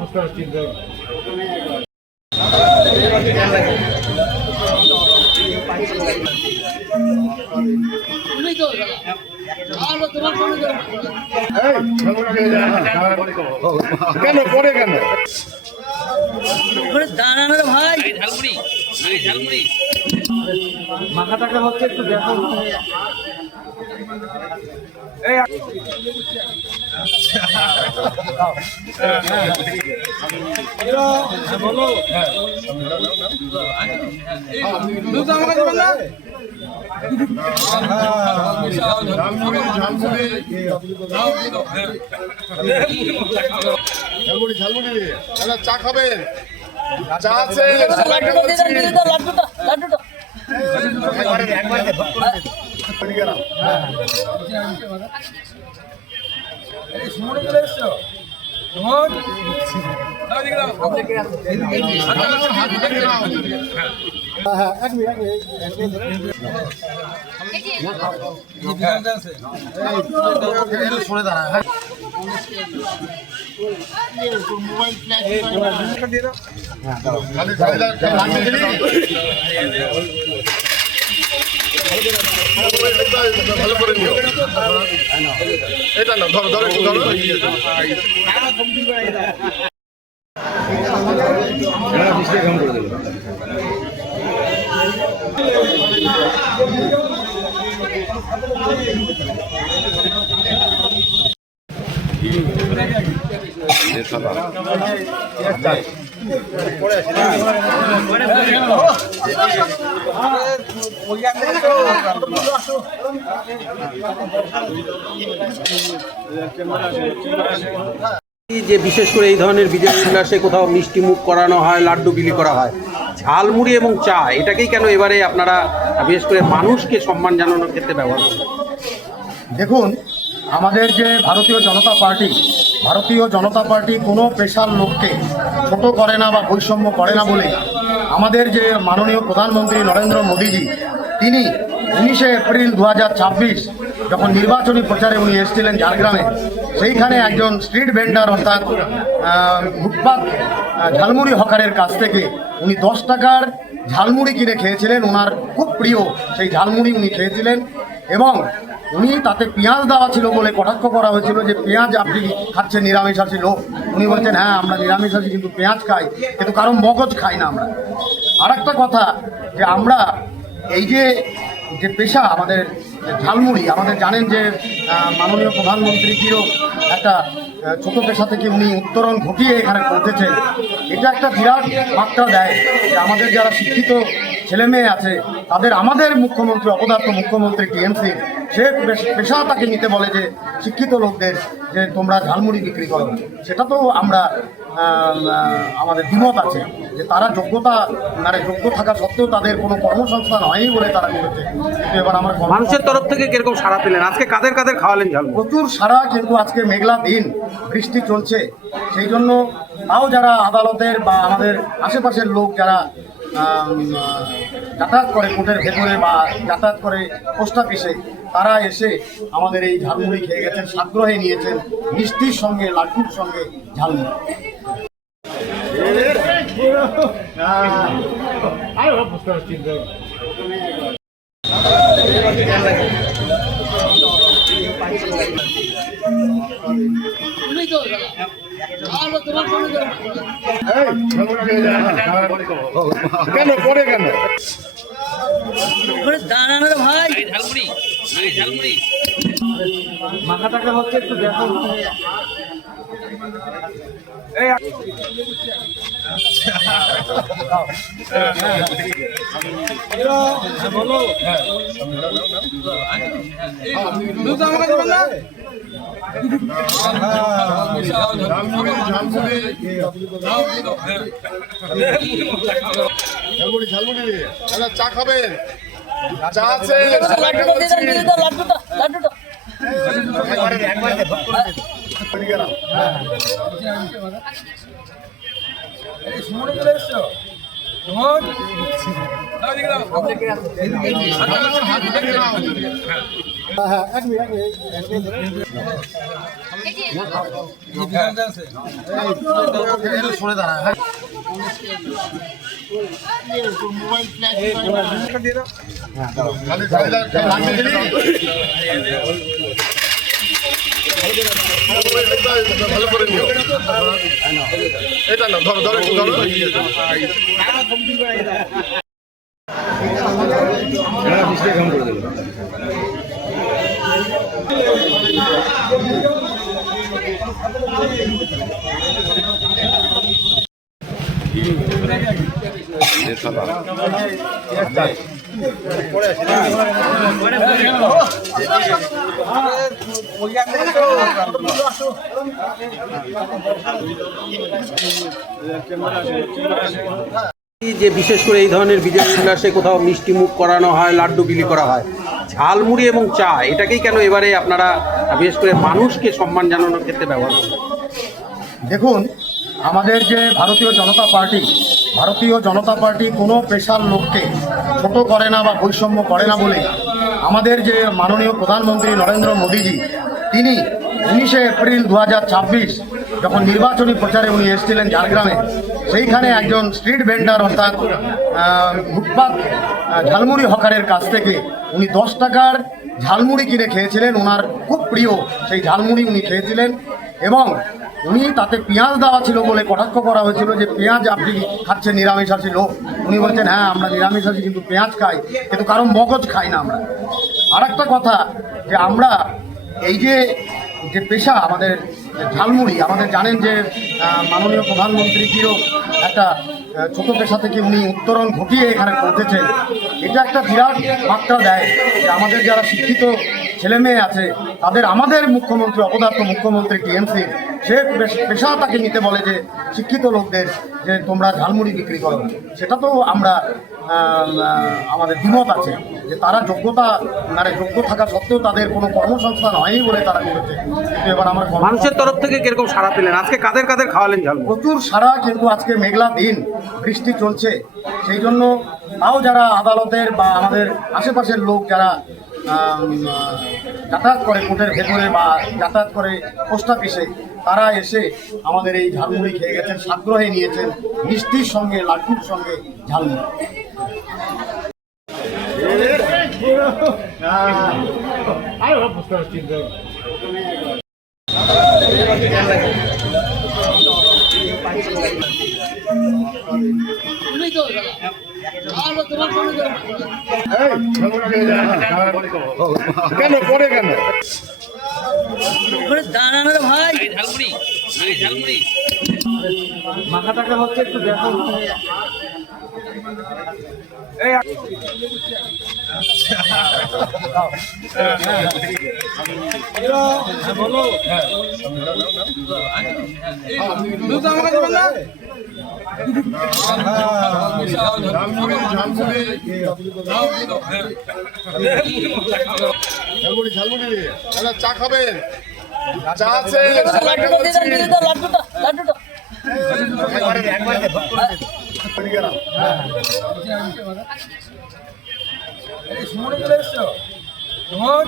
বুঝতে পারছি। কেন পরে কেন দাঁড়ানো ভাই মাখা টাকা হচ্ছে একটু দেখো। বলো চা খাবেন? চা আছে ভালো করে নিও। এটা না ধরো ধরো ধরো যে বিশেষ করে এই ধরনের বিজয় উল্লাসে কোথাও মিষ্টি মুখ করানো হয়, লাড্ডু বিলি করা হয়, ঝালমুড়ি এবং চা এটাকেই কেন এবারে আপনারা বিশেষ করে মানুষকে সম্মান জানানোর ক্ষেত্রে ব্যবহার করবেন? দেখুন, আমাদের যে ভারতীয় জনতা পার্টি কোনো পেশার লোককে ছোট করে না বা বৈষম্য করে না বলে আমাদের যে মাননীয় প্রধানমন্ত্রী নরেন্দ্র মোদীজি, তিনি 19শে এপ্রিল 2026 যখন নির্বাচনী প্রচারে উনি এসেছিলেন ঝাড়গ্রামে, সেইখানে একজন স্ট্রিট ভেন্ডার অর্থাৎ ফুটপাত ঝালমুড়ি হকারের কাছ থেকে উনি 10 টাকার ঝালমুড়ি কিনে খেয়েছিলেন। ওনার খুব প্রিয় সেই ঝালমুড়ি উনি খেয়েছিলেন এবং উনি তাতে পেঁয়াজ দেওয়া ছিল বলে কটাক্ষ করা হয়েছিল যে পেঁয়াজ আপনি খাচ্ছেন, নিরামিষাশী লোক। উনি বলছেন হ্যাঁ আমরা নিরামিষাশী, কিন্তু পেঁয়াজ খাই, কিন্তু কারণ মগজ খাই না আমরা। আর একটা কথা যে আমরা এই যে পেশা আমাদের ঝালমুড়ি, আমাদের জানেন যে মাননীয় প্রধানমন্ত্রীজিরও একটা ছোট পেশা থেকে উনি উত্তরণ ঘটিয়ে এখানে পৌঁছেছেন। এটা একটা বিরাট মাত্রা দেয় যে আমাদের যারা শিক্ষিত ছেলে মেয়ে আছে তাদের, আমাদের মুখ্যমন্ত্রী অপদার্থ মুখ্যমন্ত্রী টিএমসি, সে পেশা তাকে নিতে বলে যে শিক্ষিত লোকদের যে তোমরা ঝালমুড়ি বিক্রি করো। সেটা তো আমরা আমাদের দ্বিমত আছে যে তারা যোগ্য থাকা সত্ত্বেও তাদের কোনো কর্মসংস্থান হয়নি বলে তারা করেছে। কিন্তু এবার আমার মানুষের তরফ থেকে কিরকম সাড়া পেলেন? আজকে কাদের খাওয়ালেন ঝালমুড়ি? প্রচুর সাড়া, কিন্তু আজকে মেঘলা দিন, বৃষ্টি চলছে, সেই জন্য তাও যারা আদালতের বা আমাদের আশেপাশের লোক যারা যাতায়াত করে কোর্টের ভেতরে বা যাতায়াত করে পোস্ট অফিসে, তারা এসে আমাদের এই ঝালমুড়ি খেয়ে গেছেন, সাগ্রহে নিয়েছেন, মিষ্টির সঙ্গে লাড্ডুর সঙ্গে ঝালমুড়ি। বুঝতে পারছি। কেন পরে কেন দাঁড়ানো ভাই মাখা টাকা হচ্ছে একটু দেখো। বলো চা খাবেন? চা আছে এক মিনিট সরে দাঁড়া, হ্যাঁ। ভালো করে নিও। এটা না ধরো ধরো একটু ধরো। যে বিশেষ করে এই ধরনের বিজয় উল্লাসে কোথাও মিষ্টি মুখ করানো হয়, লাড্ডু বিলি করা হয়, ঝালমুড়ি এবং চা এটাকেই কেন এবারে আপনারা বিশেষ করে মানুষকে সম্মান জানানোর ক্ষেত্রে ব্যবহার করবেন? দেখুন, আমাদের যে ভারতীয় জনতা পার্টি কোনো পেশার লোককে ছোট করে না বা বৈষম্য করে না বলে আমাদের যে মাননীয় প্রধানমন্ত্রী নরেন্দ্র মোদীজি, তিনি 19শে এপ্রিল 2026 যখন নির্বাচনী প্রচারে উনি এসেছিলেন ঝাড়গ্রামে, সেইখানে একজন স্ট্রিট ভেন্ডার অর্থাৎ ফুটপাত ঝালমুড়ি হকারের কাছ থেকে উনি 10 টাকার ঝালমুড়ি কিনে খেয়েছিলেন। ওনার খুব প্রিয় সেই ঝালমুড়ি উনি খেয়েছিলেন এবং উনি তাতে পেঁয়াজ দেওয়া ছিল বলে কটাক্ষ করা হয়েছিল যে পেঁয়াজ আপনি খাচ্ছেন নিরামিষাশী লোক। উনি বলছেন হ্যাঁ আমরা নিরামিষাশী, কিন্তু পেঁয়াজ খাই, কিন্তু কারণ মগজ খাই না আমরা। আর একটা কথা যে আমরা এই যে পেশা আমাদের ঝালমুড়ি, আমাদের জানেন যে মাননীয় প্রধানমন্ত্রীজিরও একটা ছোট পেশা থেকে উনি উত্তরণ ঘটিয়ে এখানে পৌঁছেছেন। এটা একটা বিরাট মাত্রা দেয় যে আমাদের যারা শিক্ষিত ছেলে মেয়ে আছে তাদের, আমাদের মুখ্যমন্ত্রী অপদার্থ মুখ্যমন্ত্রী টিএমসি, সে পেশা তাকে নিতে বলে যে শিক্ষিত লোকদের যে তোমরা ঝালমুড়ি বিক্রি করো। সেটা তো আমরা আমাদের দ্বিমত আছে যে তারা যোগ্য থাকা সত্ত্বেও তাদের কোনো কর্মসংস্থান হয়নি বলে তারা করেছে। কিন্তু এবার আমরা মানুষের তরফ থেকে কিরকম সাড়া পেলেন? আজকে কাদের কাদের খাওয়ালেন ঝালমুড়ি? প্রচুর সাড়া, কিন্তু আজকে মেঘলা দিন, বৃষ্টি চলছে, সেই জন্য তাও যারা আদালতের বা আমাদের আশেপাশের লোক যারা যাতায়াত করে কোর্টের ভেতরে বা যাতায়াত করে পোস্ট অফিসে, তারা এসে আমাদের এই ঝালমুড়ি খেয়ে গেছেন, সাগ্রহে নিয়েছেন, মিষ্টির সঙ্গে লাড্ডুর সঙ্গে ঝালমুড়ি। কেন পরে কেন ওখানে দাঁড়ানো রে ভাই। মাখা টাকা হচ্ছে একটু দেখো। ঝালমুড়ি চা খাবেন? চা আছে, লাড্ডুটা সুমন চলে এসছো? সুমন